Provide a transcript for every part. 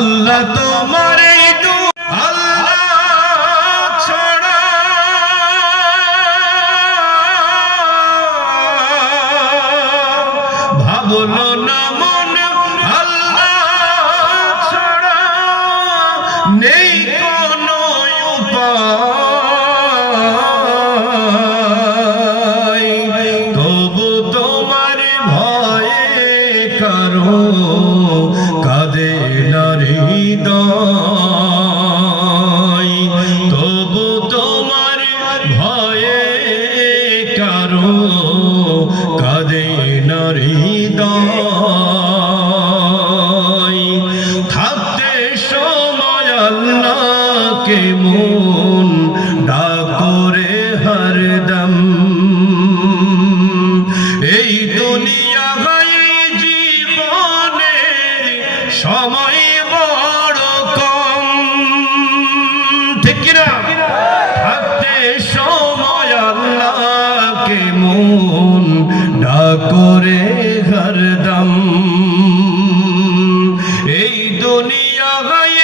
আল্লাহ তোমার এই আল্লাহ ছাড়া ভাবলো না মন আল্লাহ ছাড়া নেই কোনো উপায় তবু তোমার ভয়ে কারো কাঁদে না হৃদয় তবু তোমার ভয়ে কারো কাঁদে না হৃদয় থাকতে সময় আল্লাহকে মন ডাকরে হরদম এই দুনিয়া সময় বড় কম ঠিক কিনা থাকতে সময় আল্লাহকে মন ডাকরে হরদম এই দুনিয়া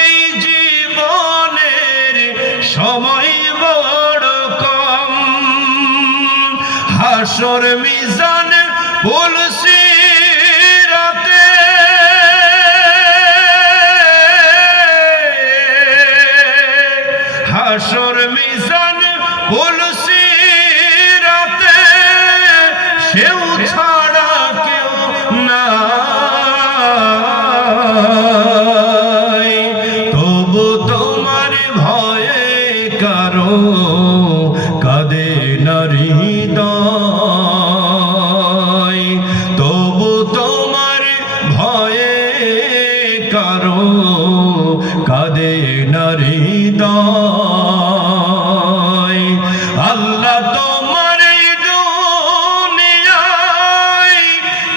এই জীবনের সময় বড় কম হাসর মিজান পুলসি হাসর মিজান পুলসি রাতে সেও ছাড়া কেউ নাই তবু তোমার ভয়ে কারো কাঁদে না হৃদয় তবু তোমার ভয়ে কারো কাঁদে না হৃদয় আল্লাহ তোমার এই দুনিয়ায়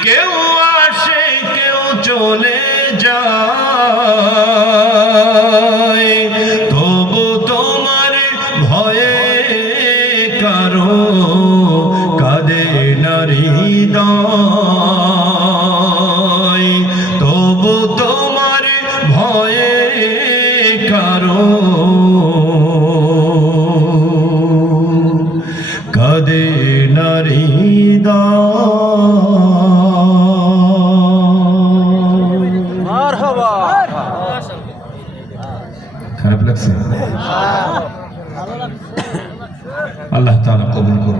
কেউ আসে কেউ চলে যায় তবু তোমার ভয়ে কারো কাঁদে না হৃদয় তবু তোমার ভয়ে কারো কাঁদে না হৃদয় মারহাবা খারাপ লাগছে আল্লাহ তাআলা কবুল করুন